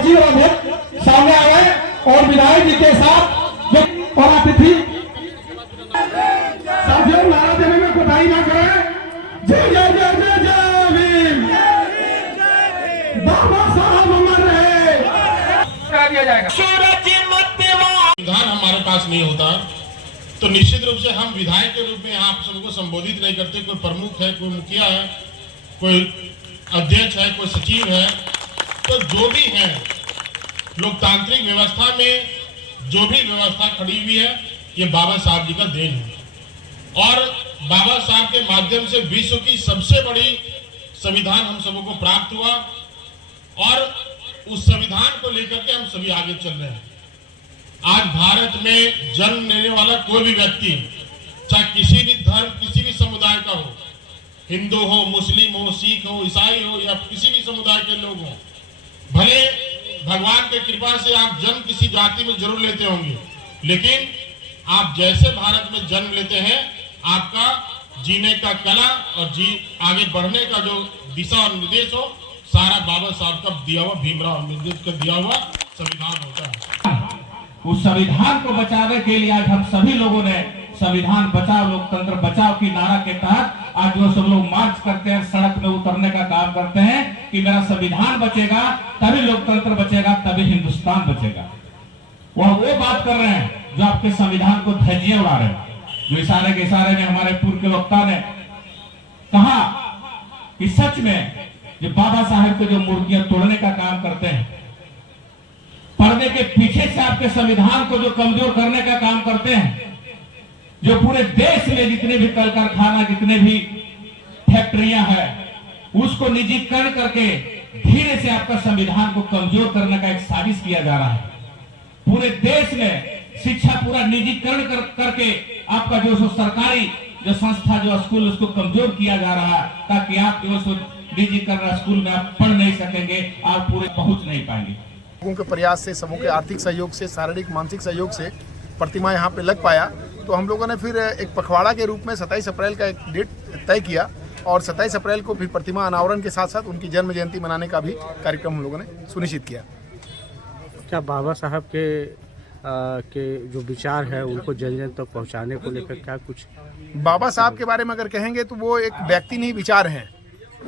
सचिव और अध्यक्ष सामने आए और विधायक जी के साथ और अतिथि साथियों नारा देने में कोताही न करें। जय जय जय जय जय भीम, बाबा साहब अमर रहे। करा दिया जाएगा। संविधान हमारे पास नहीं होता तो निश्चित रूप से हम विधायक के रूप में यहाँ आप सबको संबोधित नहीं करते। कोई प्रमुख है, कोई मुखिया है, कोई अध्यक्ष है, कोई सचिव है, तो जो भी है लोकतांत्रिक व्यवस्था में जो भी व्यवस्था खड़ी हुई है ये बाबा साहब जी का देन है। और बाबा साहब के माध्यम से विश्व की सबसे बड़ी संविधान हम सबों को प्राप्त हुआ और उस संविधान को लेकर के हम सभी आगे चल रहे हैं। आज भारत में जन्म लेने वाला कोई भी व्यक्ति, चाहे किसी भी धर्म, किसी भी समुदाय का हो, हिंदू हो, मुस्लिम हो, सिख हो, ईसाई हो या किसी भी समुदाय के लोग हों, भले भगवान की कृपा से आप जन्म किसी जाति में जरूर लेते होंगे, लेकिन आप जैसे भारत में जन्म लेते हैं, आपका जीने का कला और आगे बढ़ने का जो दिशा और निर्देश हो, सारा बाबा साहब का दिया हुआ, भीमराव अम्बेडकर का दिया हुआ संविधान होता है। उस संविधान को बचाने के लिए आज हम सभी लोगों ने संविधान बचाओ लोकतंत्र बचाओ की नारा के तहत आज जो सब लोग मार्च करते हैं, सड़क में उतरने का काम करते हैं कि मेरा संविधान बचेगा तभी लोकतंत्र बचेगा, तभी हिंदुस्तान बचेगा। वह वो बात कर रहे हैं जो आपके संविधान को धज्जियां उड़ा रहे हैं, जो इशारे के इशारे में हमारे पूर्व के वक्ता ने कहा कि सच में जो बाबा साहेब को जो मूर्तियां तोड़ने का काम करते हैं, पर्दे के पीछे से आपके संविधान को जो कमजोर करने का काम करते हैं, जो पूरे देश में जितने भी कल कारखाना, जितने भी फैक्ट्रियां हैं, उसको निजीकरण करके धीरे से आपका संविधान को कमजोर करने का एक साजिश किया जा रहा है। पूरे देश में शिक्षा पूरा निजीकरण करके आपका जो सरकारी जो संस्था जो स्कूल उसको कमजोर किया जा रहा है, ताकि आप जो निजीकरण स्कूल में आप पढ़ नहीं सकेंगे, आप पूरे पहुंच नहीं पाएंगे। लोगों के प्रयास से, समूह के आर्थिक सहयोग से, शारीरिक मानसिक सहयोग से प्रतिमा यहाँ पे लग पाया, तो हम लोगों ने फिर एक पखवाड़ा के रूप में 27 अप्रैल का एक डेट तय किया और 27 अप्रैल को फिर प्रतिमा अनावरण के साथ साथ उनकी जन्म जयंती मनाने का भी कार्यक्रम हम लोगों ने सुनिश्चित किया। क्या बाबा साहब के जो विचार है उनको जन जन तक पहुँचाने को लेकर क्या कुछ? बाबा साहब के बारे में अगर कहेंगे तो वो एक व्यक्ति नहीं, विचार हैं,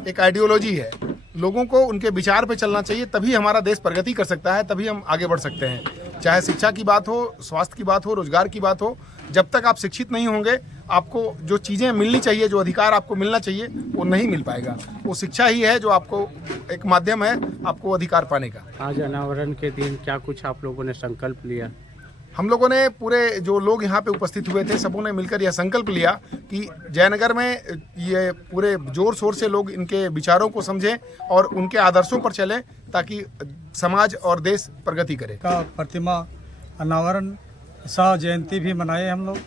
एक आइडियोलॉजी है। लोगों को उनके विचार पे चलना चाहिए, तभी हमारा देश प्रगति कर सकता है, तभी हम आगे बढ़ सकते हैं। चाहे शिक्षा की बात हो, स्वास्थ्य की बात हो, रोजगार की बात हो, जब तक आप शिक्षित नहीं होंगे, आपको जो चीज़ें मिलनी चाहिए, जो अधिकार आपको मिलना चाहिए, वो नहीं मिल पाएगा। वो शिक्षा ही है जो आपको एक माध्यम है आपको अधिकार पाने का। आज अनावरण के दिन क्या कुछ आप लोगों ने संकल्प लिया? हम लोगों ने पूरे जो लोग यहाँ पे उपस्थित हुए थे, सबों ने मिलकर यह संकल्प लिया कि जयनगर में ये पूरे जोर शोर से लोग इनके विचारों को समझें और उनके आदर्शों पर चलें, ताकि समाज और देश प्रगति करे। का प्रतिमा अनावरण शाह जयंती भी मनाए हम लोग,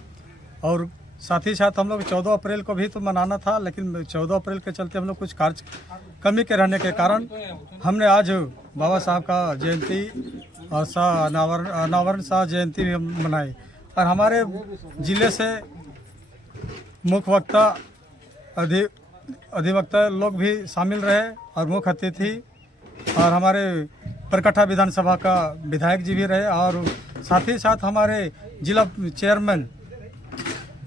और साथ ही साथ हम लोग 14 अप्रैल को भी तो मनाना था, लेकिन 14 अप्रैल के चलते हम लोग कुछ कार्य कमी के रहने के कारण हमने आज बाबा साहब का जयंती और शाह अनावरण शाह जयंती भी हम मनाई। और हमारे ज़िले से मुख्य वक्ता अधिवक्ता लोग भी शामिल रहे और मुख्य अतिथि, और हमारे परकट्ठा विधानसभा का विधायक जी भी रहे, और साथ ही साथ हमारे जिला चेयरमैन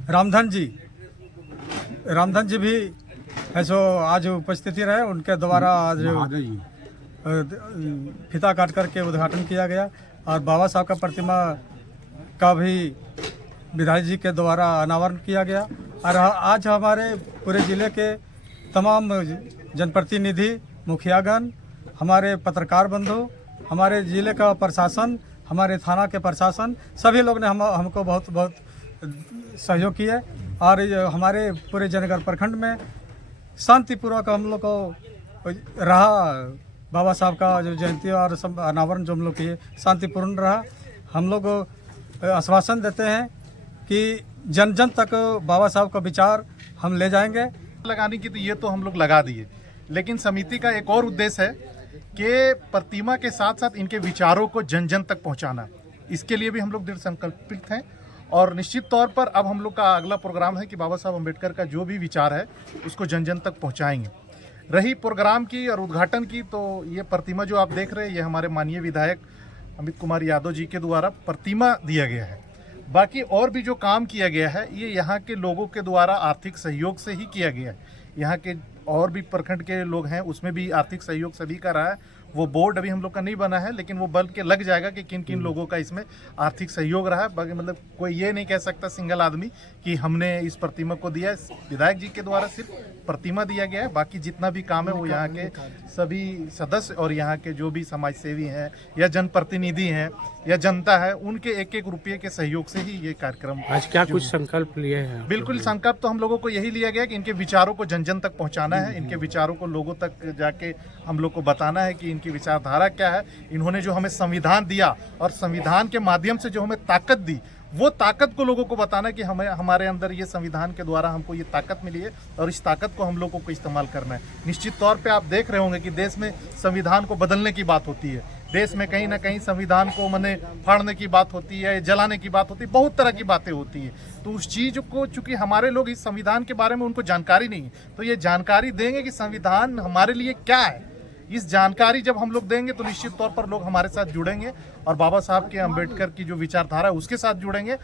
रामधन जी भी ऐसो आज उपस्थिति रहे। उनके द्वारा आज फीता काट करके उद्घाटन किया गया, और बाबा साहब का प्रतिमा का भी विधायक जी के द्वारा अनावरण किया गया। और आज हमारे पूरे ज़िले के तमाम जनप्रतिनिधि, मुखियागण, हमारे पत्रकार बंधु, हमारे ज़िले का प्रशासन, हमारे थाना के प्रशासन, सभी लोग ने हमको बहुत बहुत सहयोग किया। और हमारे पूरे जयनगर प्रखंड में शांतिपूर्वक हम लोग को रहा। बाबा साहब का जो जयंती और अनावरण जो हम लोग किए शांतिपूर्ण रहा। हम लोग आश्वासन देते हैं कि जन जन तक बाबा साहब का विचार हम ले जाएंगे। लगाने की तो ये तो हम लोग लगा दिए, लेकिन समिति का एक और उद्देश्य है कि प्रतिमा के साथ साथ इनके विचारों को जन जन तक पहुंचाना। इसके लिए भी हम लोग दृढ़ संकल्पित हैं, और निश्चित तौर पर अब हम लोग का अगला प्रोग्राम है कि बाबा साहब अम्बेडकर का जो भी विचार है उसको जन जन तक पहुँचाएंगे। रही प्रोग्राम की और उद्घाटन की, तो ये प्रतिमा जो आप देख रहे हैं ये हमारे माननीय विधायक अमित कुमार यादव जी के द्वारा प्रतिमा दिया गया है। बाकी और भी जो काम किया गया है ये यहाँ के लोगों के द्वारा आर्थिक सहयोग से ही किया गया है। यहाँ के और भी प्रखंड के लोग हैं उसमें भी आर्थिक सहयोग सभी का रहा है। वो बोर्ड अभी हम लोग का नहीं बना है, लेकिन वो बन के लग जाएगा कि किन किन लोगों का इसमें आर्थिक सहयोग रहा है। बाकी मतलब कोई ये नहीं कह सकता सिंगल आदमी कि हमने इस प्रतिमा को दिया। विधायक जी के द्वारा सिर्फ प्रतिमा दिया गया है, बाकी जितना भी काम है वो यहाँ के सभी सदस्य और यहाँ के जो भी समाज सेवी हैं या जनप्रतिनिधि हैं या जनता है उनके एक एक रुपये के सहयोग से ही ये कार्यक्रम। आज क्या कुछ संकल्प लिए हैं? बिल्कुल, संकल्प तो हम लोगों को यही लिया गया कि इनके विचारों को जन जन तक पहुंचाना है, इनके विचारों को लोगों तक जाके हम लोग को बताना है कि इनकी विचारधारा क्या है। इन्होंने जो हमें संविधान दिया और संविधान के माध्यम से जो हमें ताकत दी, वो ताकत को लोगों को बताना कि हमें हमारे अंदर ये संविधान के द्वारा हमको ये ताकत मिली है और इस ताकत को हम लोगों को इस्तेमाल करना है। निश्चित तौर पे आप देख रहे होंगे कि देश में संविधान को बदलने की बात होती है, देश में कहीं ना कहीं संविधान को मने फाड़ने की बात होती है, जलाने की बात होती है, बहुत तरह की बातें होती है। तो उस चीज़ को चूंकि हमारे लोग इस संविधान के बारे में उनको जानकारी नहीं है, तो ये जानकारी देंगे कि संविधान हमारे लिए क्या है। इस जानकारी जब हम लोग देंगे तो निश्चित तौर पर लोग हमारे साथ जुड़ेंगे और बाबा साहब के अम्बेडकर की जो विचारधारा है उसके साथ जुड़ेंगे।